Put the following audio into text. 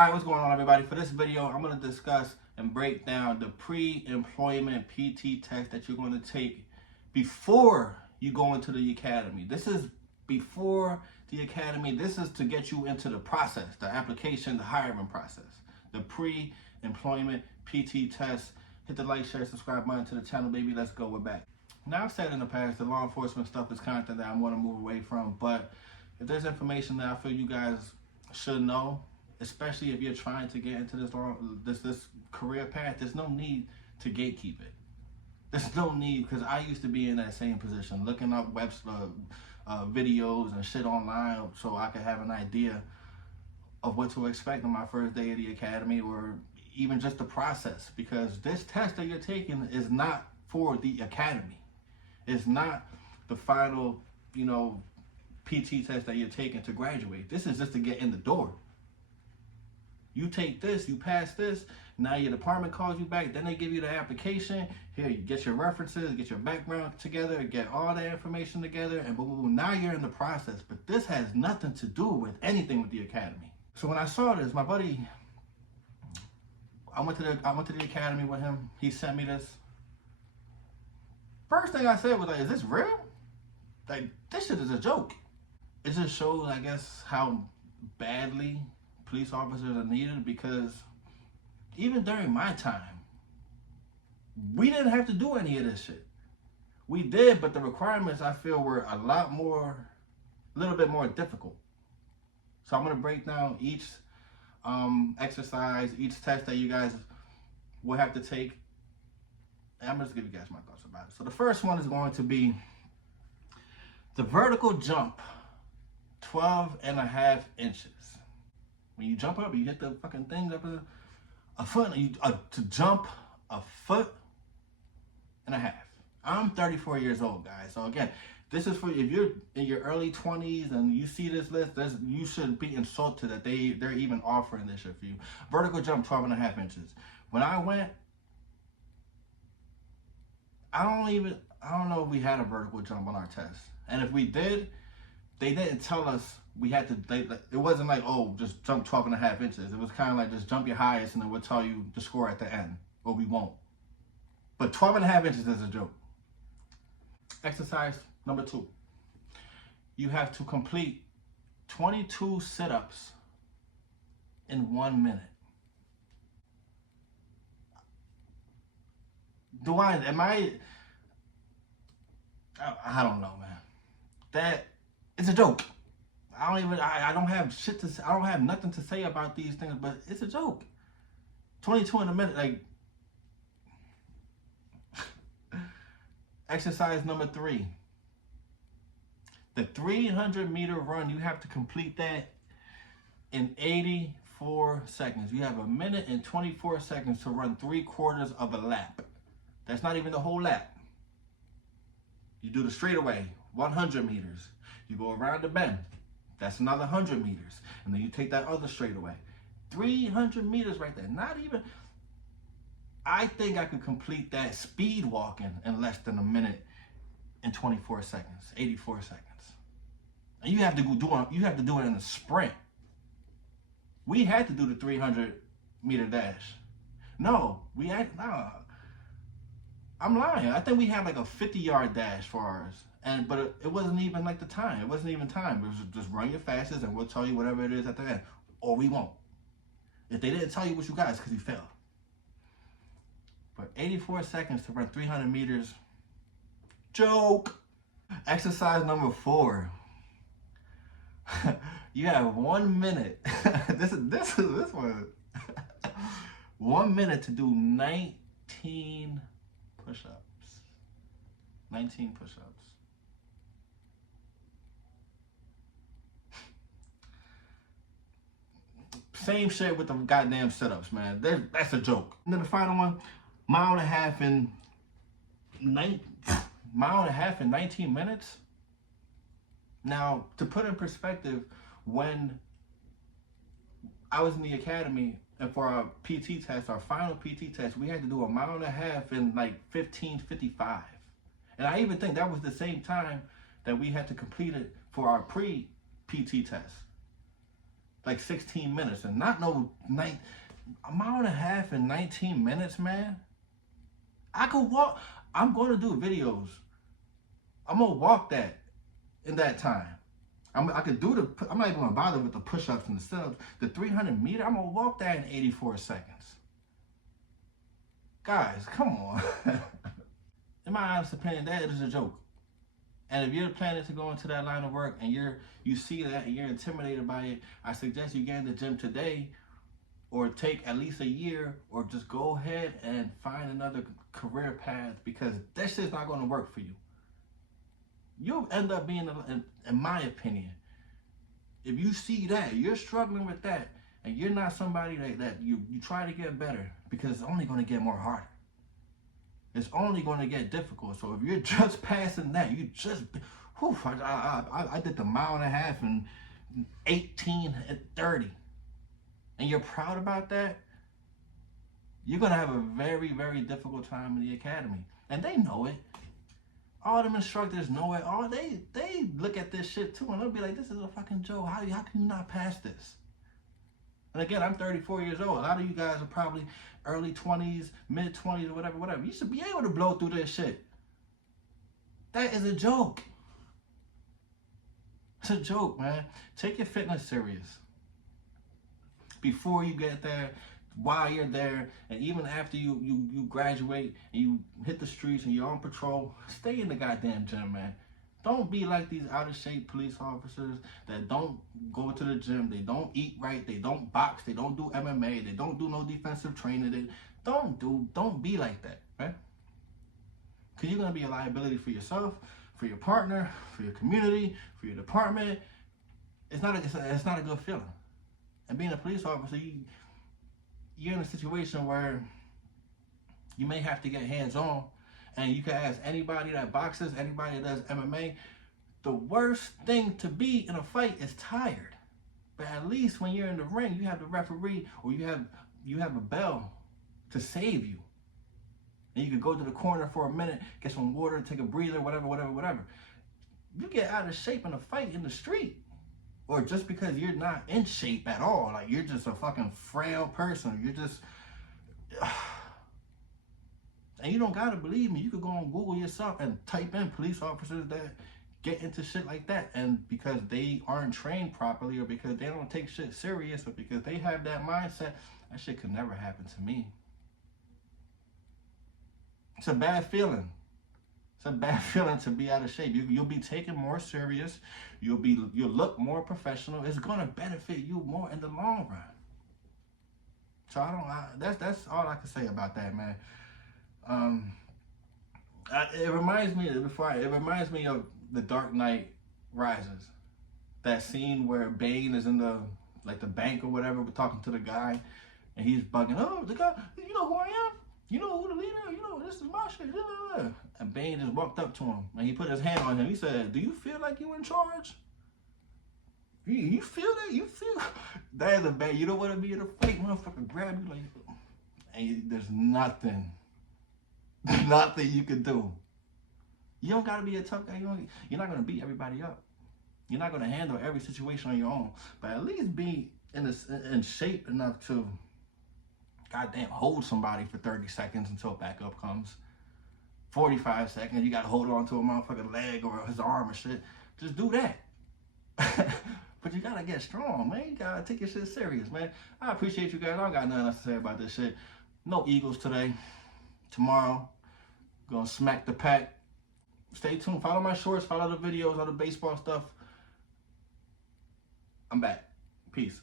Alright, what's going on, everybody? For this video, I'm going to discuss and break down the pre-employment PT test that you're going to take before you go into the academy. This is before the academy. This is to get you into the process, the application, the hiring process. The pre-employment PT test. Hit the like, share, subscribe button to the channel, baby. Let's go. We're back. Now, I've said in the past, the law enforcement stuff is content that I want to move away from, but if there's information that I feel you guys should know, especially if you're trying to get into this career path, there's no need to gatekeep it. There's no need, because I used to be in that same position, looking up videos and shit online so I could have an idea of what to expect on my first day of the academy, or even just the process, because this test that you're taking is not for the academy. It's not the final, PT test that you're taking to graduate. This is just to get in the door. You take this, you pass this, now your department calls you back, then they give you the application. Here, you get your references, get your background together, get all that information together, and boom, boom, boom. Now you're in the process. But this has nothing to do with anything with the academy. So when I saw this, my buddy, I went to the academy with him. He sent me this. First thing I said was like, is this real? Like, this shit is a joke. It just shows, I guess, how badly police officers are needed, because even during my time, we didn't have to do any of this shit. We did, but the requirements, I feel, were a little bit more difficult. So I'm going to break down each exercise, each test that you guys will have to take. And I'm going to give you guys my thoughts about it. So the first one is going to be the vertical jump, 12.5 inches. When you jump up, you hit the fucking thing up a foot. To jump a foot and a half. I'm 34 years old, guys. So again, this is for if you're in your early 20s and you see this list. You should be insulted that they're even offering this shit for you. Vertical jump, 12.5 inches. When I went, I don't know if we had a vertical jump on our test, and if we did, they didn't tell us we had to. It wasn't like, oh, just jump 12.5 inches. It was kind of like, just jump your highest, and then we'll tell you the score at the end, or we won't. But 12.5 inches is a joke. Exercise number 2. You have to complete 22 sit-ups in 1 minute. I don't know, man. That it's a joke. I don't have shit to say. I don't have nothing to say about these things, but it's a joke. 22 in a minute, like. Exercise number 3. The 300-meter run, you have to complete that in 84 seconds. You have 1 minute and 24 seconds to run 3/4 of a lap. That's not even the whole lap. You do the straightaway, 100 meters. You go around the bend. That's another 100 meters. And then you take that other straightaway. 300 meters right there. Not even. I think I could complete that speed walking in less than 1 minute and 24 seconds, 84 seconds. And you have to do it in a sprint. We had to do the 300-meter dash. No, I'm lying. I think we had like a 50-yard dash for ours. But it wasn't even like the time. It wasn't even time. It was just run your fastest and we'll tell you whatever it is at the end. Or we won't. If they didn't tell you what you got, it's because you failed. But 84 seconds to run 300 meters. Joke. Exercise number 4. You have 1 minute. This one. 1 minute to do 19 push-ups. 19 push-ups. Same shit with the goddamn sit-ups, man. That's a joke. And then the final one, mile and a half in 19 minutes. Now, to put in perspective, when I was in the academy and for our PT test, our final PT test, we had to do 1.5 miles in like 15:55. And I even think that was the same time that we had to complete it for our pre-PT test. like 16 minutes, and not no a mile and a half in 19 minutes, man. I could walk. I'm going to do videos. I'm going to walk that in that time. I could do I'm not even going to bother with the push-ups and the sit-ups. The 300 meter, I'm going to walk that in 84 seconds. Guys, come on. In my honest opinion, that is a joke. And if you're planning to go into that line of work and you see that and you're intimidated by it, I suggest you get in the gym today, or take at least a year, or just go ahead and find another career path, because that shit's not going to work for you. You'll end up being, in my opinion, if you see that, you're struggling with that, and you're not somebody that you try to get better, because it's only going to get more harder. It's only going to get difficult. So if you're just passing that, you just, whew, I did the mile and a half in 18 and 30. And you're proud about that, you're going to have a very, very difficult time in the academy. And they know it. All them instructors know it. They look at this shit too, and they'll be like, this is a fucking joke. How can you not pass this? And again, I'm 34 years old. A lot of you guys are probably early 20s, mid 20s, or whatever. You should be able to blow through this shit. That is a joke. It's a joke, man. Take your fitness serious. Before you get there, while you're there, and even after you graduate and you hit the streets and you're on patrol, stay in the goddamn gym, man. Don't be like these out of shape police officers that don't go to the gym, they don't eat right, they don't box, they don't do MMA, they don't do no defensive training. Don't be like that, right? Because you're gonna be a liability for yourself, for your partner, for your community, for your department. It's not a good feeling. And being a police officer, you're in a situation where you may have to get hands-on, and you can ask anybody that boxes, anybody that does MMA, the worst thing to be in a fight is tired. But at least when you're in the ring, you have the referee, or you have a bell to save you. And you can go to the corner for a minute, get some water, take a breather, whatever. You get out of shape in a fight in the street, or just because you're not in shape at all, like you're just a fucking frail person, you're just, and you don't gotta believe me, you could go on Google yourself and type in police officers that get into shit like that, and because they aren't trained properly, or because they don't take shit serious, or because they have that mindset, that shit could never happen to me. It's a bad feeling. It's a bad feeling to be out of shape. You'll be taken more serious. You'll look more professional. It's gonna benefit you more in the long run. So that's all I can say about that, man. It reminds me of The Dark Knight Rises. That scene where Bane is in the bank or whatever, we're talking to the guy, and he's bugging. Oh, the guy, you know who I am? You know who the leader? You know, this is my shit. And Bane just walked up to him, and he put his hand on him. He said, do you feel like you in charge? You feel that? You feel that is a bad. You don't want to be in a fight, motherfucker. Grab you like, and there's nothing you can do. You don't gotta be a tough guy. You're not gonna beat everybody up. You're not gonna handle every situation on your own. But at least be in shape enough to, goddamn, hold somebody for 30 seconds until backup comes. 45 seconds, you gotta hold on to a motherfucking leg or his arm or shit. Just do that. But you gotta get strong, man. You gotta take your shit serious, man. I appreciate you guys. I don't got nothing else to say about this shit. No Eagles today. Tomorrow, gonna smack the pack. Stay tuned. Follow my shorts. Follow the videos, all the baseball stuff. I'm back. Peace.